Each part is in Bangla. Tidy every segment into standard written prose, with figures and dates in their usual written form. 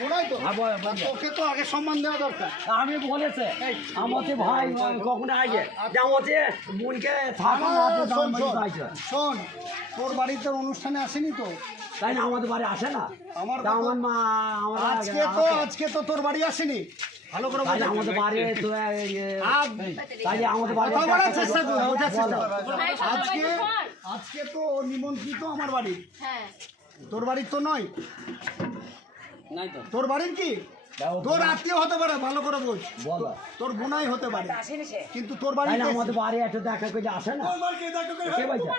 তোকে তো আগে সম্মান দেওয়া দরকার। আমি বলেছে আমাকে ভাই কখনো আগে আমাকে বোনকে শোন, তোর বাড়িতে অনুষ্ঠানে আসেনি তো? তাই না, আমাদের বাড়ি আসে না। আমার আমার মা আজকে তো তোর বাড়ি আসেনি। ভালো করে বল। আমাদের বাড়ি তো তাই আমাদের বাড়ি চেষ্টা কর। আজকে তো নিমন্ত্রিত আমার বাড়ি। হ্যাঁ, তোর বাড়ির তো নয়। নাই তো তোর বাড়ির কি? তোর আত্মীয় হতে পারে, ভালো করে বল। বল তোর বোনাই হতে পারে, কিন্তু তোর বাড়ি আমাদের বাড়ি একটা দেখা করে আসে না। কে বলছে?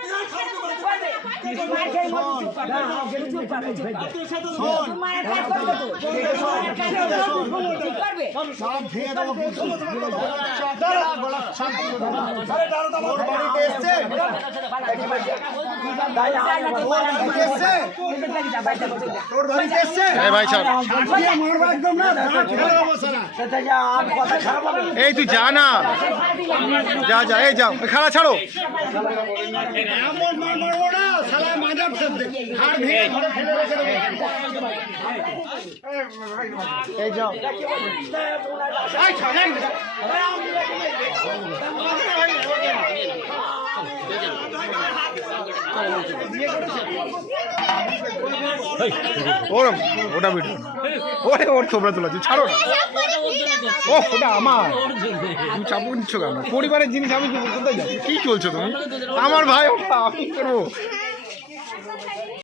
সব ভেঙে দেবো। তোর বাড়িতে এসছে, তোর বাড়িতে এসছে ভাই সাহেব মারবো একদম না। এই তুই যা না, যা যা, এই যাও, খেলা ছাড়ো। এমন মারবো না, শালা মাজার ফেলবে, হাড় ভেঙে ঘরে ফেলে রেখে দেবো। এই যাও। ওরম ওটা ভিডিও, ওরে ওর থোবরা তোলা, তুই ছাড়ো না। ও ওটা আমার, তুমি চাপু নিচ্ছ কেন? পরিবারের জিনিস আমি কোথায় যাবো? কি চলছো তুমি? আমার ভাই, ওটা আমি করবো।